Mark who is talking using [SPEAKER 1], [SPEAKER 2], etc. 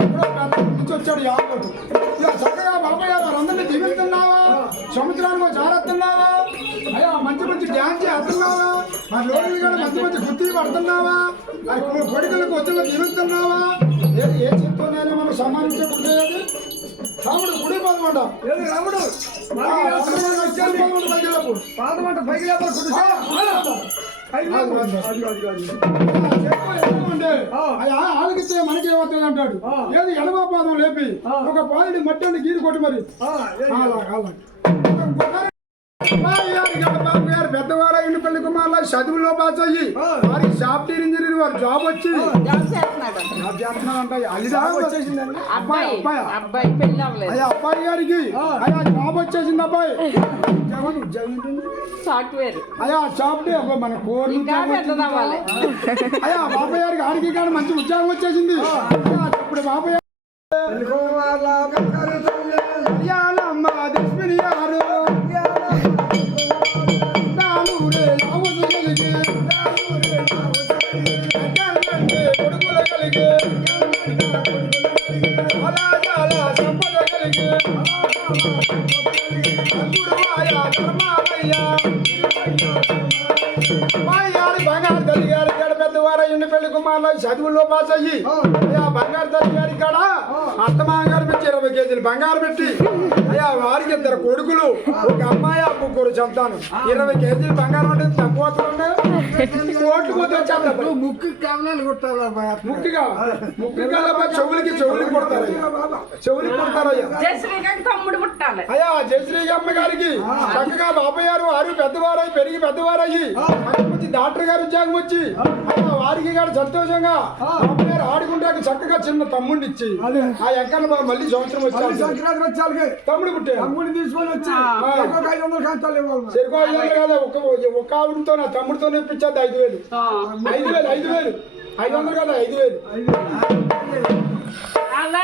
[SPEAKER 1] ఎప్పుడో నుంచి వచ్చాడు. ఇలా చక్కగా బాబాయ్ గారు అందరినీ దీవిస్తున్నావా సముద్రానికి జారెత్తున్నావా అయ్యా మంచి మంచి డ్యాన్స్ చేస్తున్నావా మరి లోపలి కూడా మంచి మంచి గుర్తి పడుతున్నావా మరి కొడుకులకు వచ్చిన దీవిస్తున్నావా ఏది ఏ చెప్తున్నానే మనం సమ్మానించకుండా రాముడు గుడి పదమాట
[SPEAKER 2] ఏది రాముడు పాదమంట పైకి లేపాలి అది
[SPEAKER 1] ఆలకిస్తే మనకి ఏమవుతుంది అంటాడు.
[SPEAKER 2] ఆ.
[SPEAKER 1] ఏది ఎడమ పాదం లేపి
[SPEAKER 2] ఆ.
[SPEAKER 1] ఒక పాదుడి మట్టి అని గీరు కొట్టి మరి. అబ్బాయి పెద్దవారు అయిన పెళ్ళి కుమారుల చదువులో పాస్ అయ్యి
[SPEAKER 2] ఆ.
[SPEAKER 1] వారికి సాఫ్ట్వేర్ ఇంజనీర్ వారు జాబ్ వచ్చి. అబ్బాయి
[SPEAKER 3] అబ్బాయి
[SPEAKER 1] అబ్బాయి.
[SPEAKER 3] అబ్బాయి
[SPEAKER 1] అబ్బాయి గారికి
[SPEAKER 2] ఆ.
[SPEAKER 1] అయ్యా జాబ్ వచ్చేసింది అబ్బాయి?
[SPEAKER 3] సాఫ్ట్వేర్.
[SPEAKER 1] అయ్యా అబ్బాయి మన కోరి
[SPEAKER 3] ఇంకా పెద్దది అవ్వాలి.
[SPEAKER 1] అయ్యా బాబాయ్ గారికి ఆడికి కానీ మంచి ఉద్యోగం వచ్చేసింది. ఇప్పుడు బాబాయ్
[SPEAKER 2] పెళ్ళి కుమారుల
[SPEAKER 1] బంగారు తల్లి గారి కాడ పెద్దవారు అయ్యింది పెళ్ళి కుమారులు చదువుల్లో పాస్ అయ్యి అయ్యా బంగారు తల్లి గారి కాడ అత్తమామ గారు పెట్టి ఇరవై కేజీలు బంగారు పెట్టి అయ్యా వారికి ఇద్దరు కొడుకులు ఒక అమ్మాయి ఆ ముగ్గురు చెప్తాను ఇరవై కేజీలు బంగారం అంటే తక్కువ కోట్లు పోతే వచ్చాను
[SPEAKER 2] ముక్కు కమలాలు కొట్టాలి అబ్బాయి
[SPEAKER 1] ముక్కు కాదబ్బా చెవులకి చెవులకి కొడతారయ్యా
[SPEAKER 3] జయశ్రీకాంత్ తమ్ముడు పుట్టాలి.
[SPEAKER 1] అయ్యా జయశ్రీ అమ్మ గారికి చక్కగా బాబాయ్ గారు వారు పెద్దవారై పెరిగి పెద్దవారయ్యి. నుంచి డాక్టర్ గారు ఉద్యోగం వచ్చి వారికి గారు సంతోషంగా బాబాయ్ గారు ఆడుకుంటాక చక్కగా చిన్న తమ్ముడిని ఇచ్చి. ఆ బాబు మళ్ళీ సంవత్సరం వచ్చారు
[SPEAKER 2] సంక్రాంతి వచ్చాలి
[SPEAKER 1] తమ్ముడు పుట్టే
[SPEAKER 2] తమ్ముడిని తీసుకొని వచ్చి ఐదు వందల
[SPEAKER 1] చెరుకు ఐదు వేలు కాదు ఒక ఒక ఆవిడతో నా తమ్ముడితో ఇప్పించేది ఐదు వేలు.
[SPEAKER 3] ఆ.
[SPEAKER 1] ఐదు వేలు ఐదు వేలు. ఐదు వందలు కదా ఐదు వేలు.
[SPEAKER 3] అలా